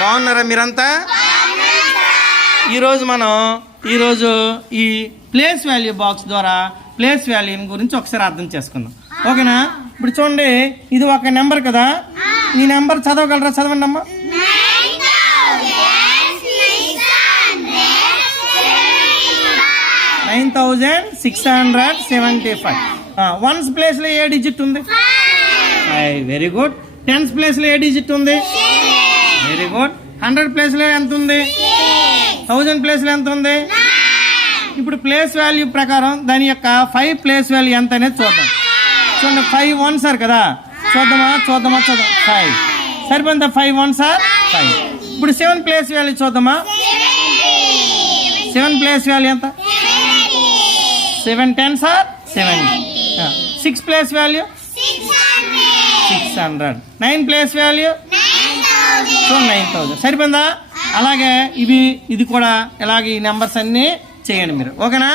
బాగున్నారా మీరంతా? ఈరోజు ఈ ప్లేస్ వాల్యూ బాక్స్ ద్వారా ప్లేస్ వాల్యూ గురించి ఒకసారి అర్థం చేసుకుందాం. ఓకేనా? ఇప్పుడు చూడండి, ఇది ఒక నెంబర్ కదా. ఈ నెంబర్ చదవగలరా? చదవండి అమ్మా. 9675. వన్స్ ప్లేస్ లో ఏ డిజిట్ ఉంది? 5. Very good. టెన్స్ ప్లేస్ లో ఏ డిజిట్ ఉంది? Very good. 100 ప్లేస్ లో ఎంత ఉంది? 1000 ప్లేస్ లో ఎంత ఉంది? ఇప్పుడు ప్లేస్ వాల్యూ ప్రకారం దాని యొక్క 5 ప్లేస్ వాల్యూ ఎంత అనేది చూద్దాం. చూడండి, 5 1 సార్ కదా. చూద్దామా? 5 సరిపోయిందా? 5 1 సార్ 5. ఇప్పుడు 7 ప్లేస్ వాల్యూ చూద్దామా? 7 ప్లేస్ వాల్యూ ఎంత? 7 10 sir 70. 6 place value 600. 9 place value 9000. సరిపోయిందా? అలాగే ఇది కూడా ఇలాగే ఈ నెంబర్స్ అన్నీ చేయండి మీరు. ఓకేనా?